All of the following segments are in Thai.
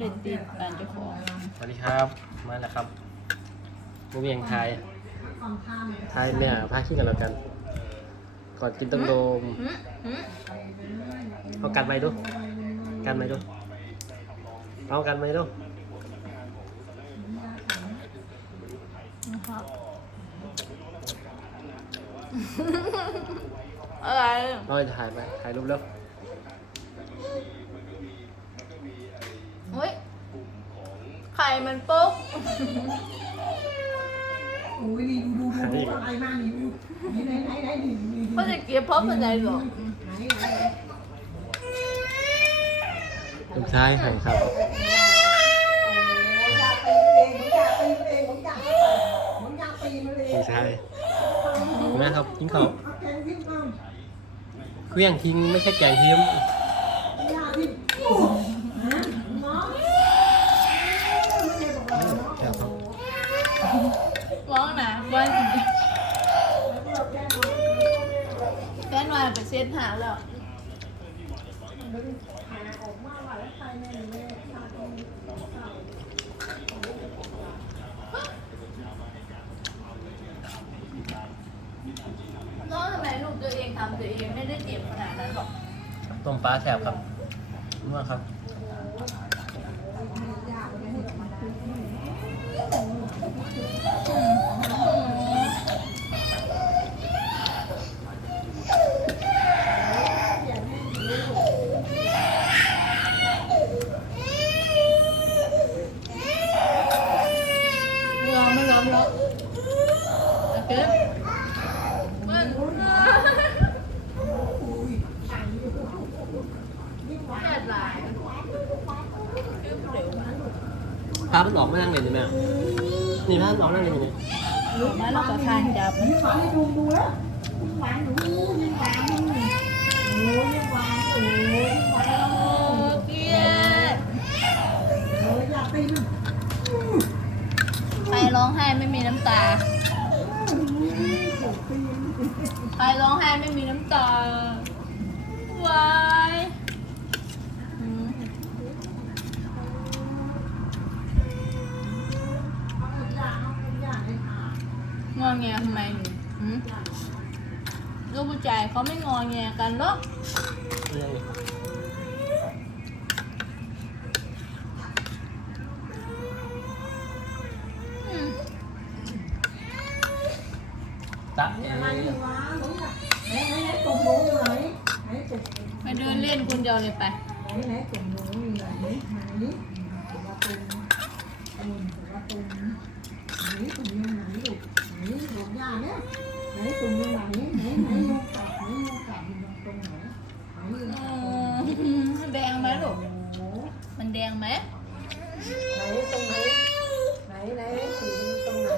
ได้ติดบ้านเจ้าของสวัสดีครับ มาแล้วครับมูเวียงไทยไทยเนี่ยพาขี้กันแล้วกัน ก่อนกินต้องโดมหืมหืมเอากันไปดู กันไปดู เอากันไปดูนะครับอะไรเอาไปถ่ายไปถ่ายรูปแล้ว อุ้ยไข่ มันปุ๊บโอ้ยนี่ดูดูดูดูอะไรมานี่ดูนี่ไหนไหนไหนนี่นี่ก็จะเก็บเพราะเป็นไรหรอไหนไหนลูกชายให้ครับอยากปีนเองผมอยากปีนเองผมอยากผมอยากปีนมาเลยลูกชายเห็นไหมครับทิ้งเขาเอาแกงทิ้งเอาเครื่องทิ้งไม่ใช่แกงทิ้งอยากทิ้งฮะน้องไม่ใช่บอกว่าน้อง ครับ ร้องนะว่า แล้วแกงน้อง แฟนวายไป เซ็ตหาแล้วมันหาออกมาว่าแล้วใครแม่แม่ชาตรงนี้น้องทำไมลูกตัวเองทำตัวเองไม่ได้เจ็บขนาดนั้นหรอก ต้มปลาแสบครับนัวครับ ยอมไม่ยอมแล้วโอเคมันแค่ลายเร็ว พามันออกมานั่งเลยดีไหม นี่พานออกนั่งเลยดีไหมมาเราก็ทานจับมหวานให้ดูดูแล้วหวานดูยิ้มหวานดูโอ้ยยิ้มหวานโอ้ยหวานโอ้เกียดโอ้ยอยากตีมันใครร้องไห้ไม่มีน้ำตา ใครร้องไห้ไม่มีน้ำตาวายอืมงอ แงทำไมหนูหืมลูกผู้ชายเขาไม่งอแงกันหรอกเรื่องนี้อืมตะอะไรวะไหนไหนไหนตุ่มหนูอยู่ไหนไหนตุ่มไปเดินเล่นคนเดียวเลยไป ไหนไหนตุ่มหนูอยู่ไหนไหนไหนว่าตุ่มตุ่มว่าตุ่มไหนตุ่มยังไหนลูกไหนดอกหญ้าเนี่ยไหนตุ่มยังไหนไหนไหนยกกลับไหนยกกลับอยู่ตรงไหนไหนยกกลับอืมแดงไหมลูกโอ้มันแดงไหมไหนตรงไหนไหนไหนตรงไหน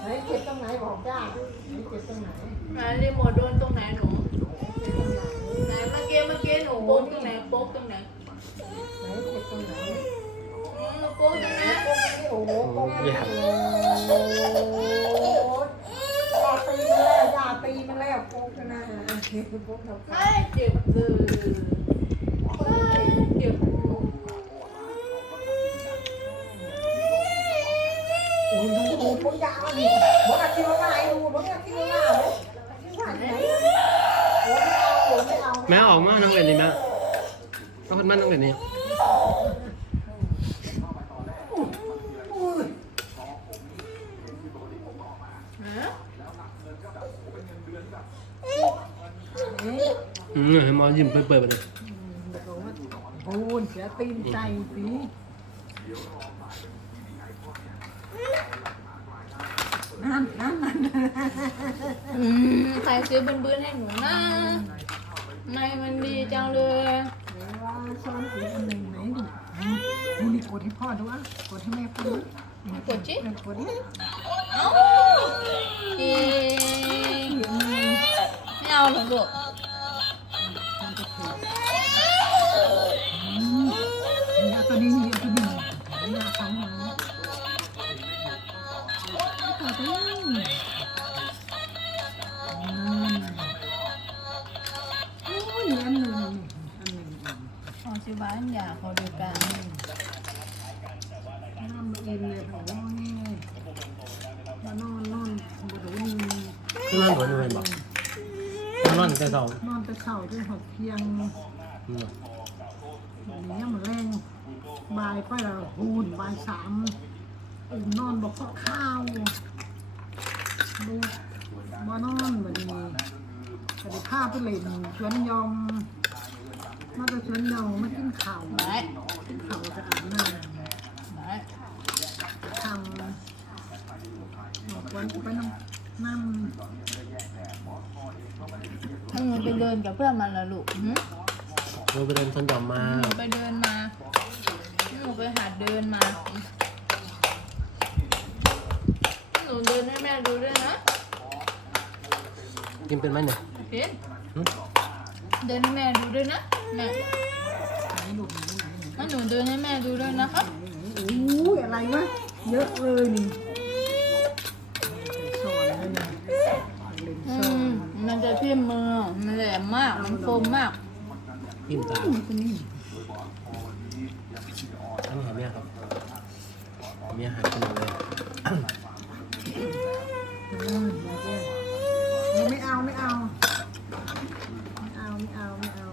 ไหนเจ็บตรงไหนบอกจ้าไหนเจ็บตรงไหนไหนรีโมทโดนตรงไหนหนูไหนเมื่อกี้เมื่อกี้หนูโป๊กตรงไหนโป๊กตรงไหนไหนเจ็บตรงไหนอืมหนูโป๊กตรงไหนโอ้โหโอ้โหยาตีมันแล้วยาตีมันแล้วโป๊กนะโป๊กเรา ไม่เจ็บเลยไม่เจ็บโอ้ยดูดูโป๊กยาดิบอกอาทิตย์ละไหนดูบอกอาทิตย์ละไหนว่ไหนโอ้ไม่เอาโอ้ไม่เอาแม่ออกมานั่งเลยดีไหมก็พันมานั่งเลยนี่ ฮะ อืมให้หมอยิ้มเปิดๆไปเลยโอ้เสียตีนใจสินั่นนั่นนั่นอืมใครซื้อบื้นๆให้หนูนะไม่มันดีจังเลยว่าซ้อนสีอันหนึ่งไหนดูนี่นี่กดให้พ่อดูอะกดให้แม่พ่อดูกดจิกดดิเอ้าเอ๊ะไม่เอาหรอกลูก ตัวนี้อืมโอ้ยอันหนึ่งอันหนึ่งขอชิบ้านอยากขาดูกันน้ำมาเอ็นเลยโอ้นี่มานอนนอนบไดูนี่นอนหัวหนูเห็นบอกนอนแต่สองนอนแต่เช้าจนหกเที่ยงอืมอย่างนี้มันแรงบ่ายไปแล้วหูนบ่ายสามนนอนบอกก็ข้าว ลูกมานอนเหมือนนี้แต่ได้พาไปเล่นชวนยอมมาแต่ชวนยอมมากินข้าวได้กินข้าวจะอาบน้ำได้ทำบอกวันไปน้ำน้ถ้าหนูไปเดินกับเพื่อนมันละลูกหึหนูไปเดินชนยอมมา หนูไปเดินมา หนูไปหาเดินมา นูเดินให้แม่ดูด้วยนะกินเป็นไหมเนี่ยเห็นหึเดินให้แม่ดูด้วยนะแม่ำไหนลูกไหนไหนไหนถ้าหนูเดินให้แม่ดูด้วยนะครับโอ้ยอะไรวะเยอะเลยนี่สอนเลยนะเล่นอืสอนมมันจะทิ่มมือมันแหลมมาก มันคมมากกินตาคนนี้อันนี้หาเมียครับเมียหายไปหมดเลย อืมไม่เอาไม่เอาไม่เอาไม่เอาไม่เอา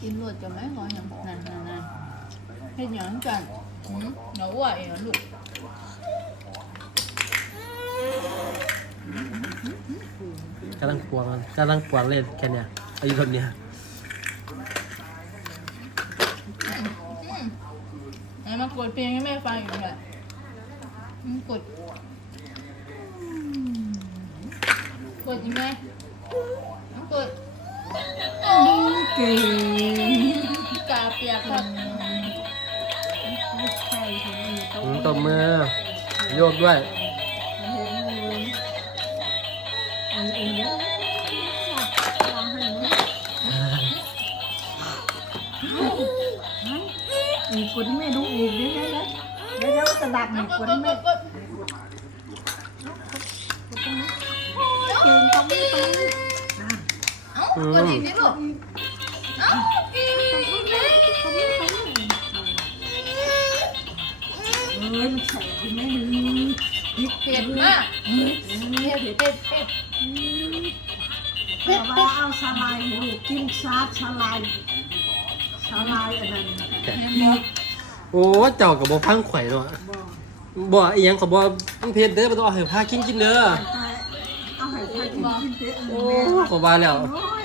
กินรวดจะไหมขออย่างนั่นนั่นนั่น เห็นอย่างนั้นกันหืมเดี๋ยวว่าเองลูกกำลังปวงกำลังปวงเล่นแค่เนี้ยอายุแบบเนี้ยอืมไหนมากดเพลงให้แม่ฟังอีกหน่อยอืมกดกดยังไงน้องกดเก่งกาเปียกครับไม่ใช่คนนี้ อืมตบมือ โยกด้วยเห็นเลยเออเออเดี๋ยวลองให้นะอีกคนที่แม่ดูอีกเดี๋ยวเดี๋ยวเดี๋ยวเดี๋ยวจะดักหน้นึ่องงกคนกดแม่เก่งตรงนี้ตรงนี้อะเอ้ากดอีกนิดลูก เอ้ยมันแฉะที่ไม่ดีพริกเผ็ดมากเผ็ดเผ็ดเผ็ดเผ็ดแต่ว่าเอาสลายหมูกินซาสลายสลายอันนั้นเห็นบอกโอ้เจ้ากับบ่พังไข่เนาะบอกบ่อีหยังขาบ่ต้องเพชรเด้อบ่ต้องเอาให้พากินกินเด้อเอาให้ใครกินกินเผ็ดโอ้แม่ก็ว่าแล้วโอ้ย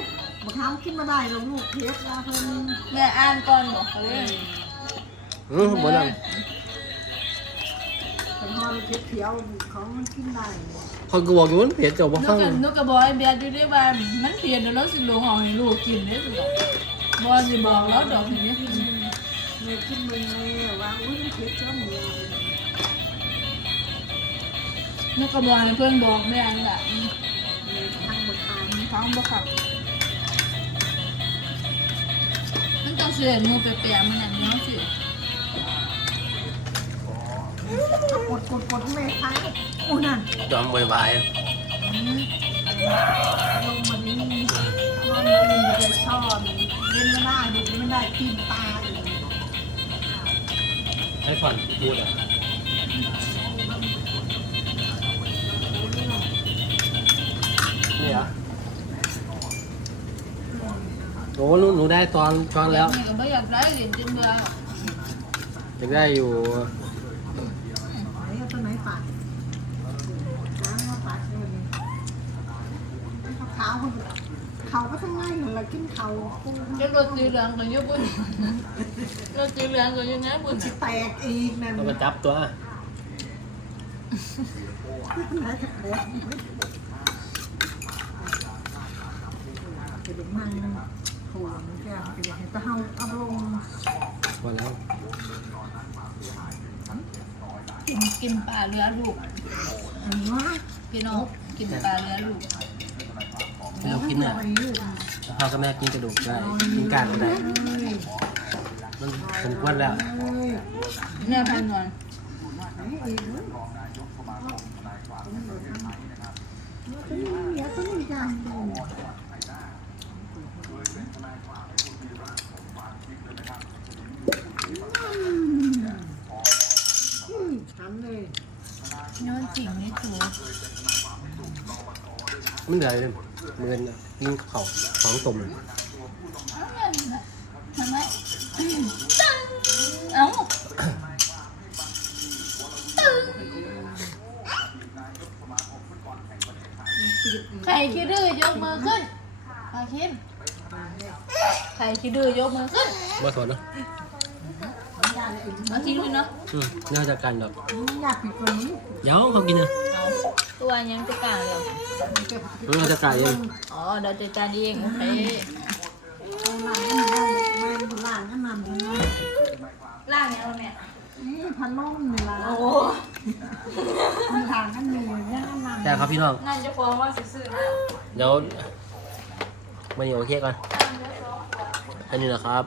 บากินมาได้แล้วลูกเผ็ดแล้วเพิ่นแม่อ่านก่อนบอกเฮ้ยอือบ่นั่น เพิ่นฮอดเผ็ดเขียวของมันกินได้เขาก็บอกอยู่มันเผ็ดเจ้าบ่นุฟักงกับนุกกับบอกไอ้เบียร์อยู่ด้วยว่ามันเปลี่ยนแล้วสิลงเอาให้ลูกกินได้สิบอกบอสิบอกแล้วดอกทีนี้แม่กินมึงเลยว่าอุ้ยมันเผ็ดจ้าหมูนุกกับบอกให้เพื่อนบอกแม่นี่แหละอืมแม่ทางบนทางฟังบ่ครับมันต้องเสียมือเปียกๆมันอย่างนี้สิ กดกดกดแม่ทางโอ้นั่นจอมบ่บายอืมลงมาดินอนมาดินจะชอบเล่นไม่ได้ดูไม่ได้กินตาอีก ให้ฟันพูดอะนี่เหรอโอ้หนูหนูได้ตอนตอนแล้ว นี่ก็ไม่อยากได้เหรียญจนเบื่อยังได้อยู่เอาตัวไหนปัดน้ำมาปัดเลยขาวๆเขาก็ทั้งง่ายเหมือนเรากินเขาจะรถสีเหลืองก็อยู่บุญรถสีเหลืองก็อยู่นะบุญจะแตกอีกนั่นเรามาจับตัวไหนจะแตกจะเด็กมันโหมันแก่ไปอยากให้ตะเฮาเอาลงพอแล้วกินกินปลาเรือลูกอันว่าพี่น้องกินปลาเรือลูกไม่ต้อง กินเนื้อพ่อกับแม่กินกระดูกได้กินกานก็ได้ มันสมควรแล้วเนื้อพันก่อนจริงไหมันเหนื่อยเลย มือนกินกับเขาวของต้มเลยทำไมตึ้งเอ้าตึ้งใครคิดดื้อยกมือขึ้นใครคิดใครคิดดื้อยกมือขึ้นบ่สนเนาะเอาทิ้งเลยเนาะอืมน่าจะกันดอกอยากผิดคนนี้เดี๋ยวเขากินนะเอา ตัวยังจะกลางเลยน่าจะกายเองอ๋อเดี๋ยวจัดการเองโอเคเอาหลานกันมาไม่หลานกันมาไม่ล่างเนี่ยเราแม่นี่พันล่มเวลาโอ้มันทางกันมีเนี่ยกันมาแต่ครับพี่น้องนั่นจะฟ้องว่าซื่อๆนะเดี๋ยวมาอยู่โอเคก่อนอันนี้นะครับ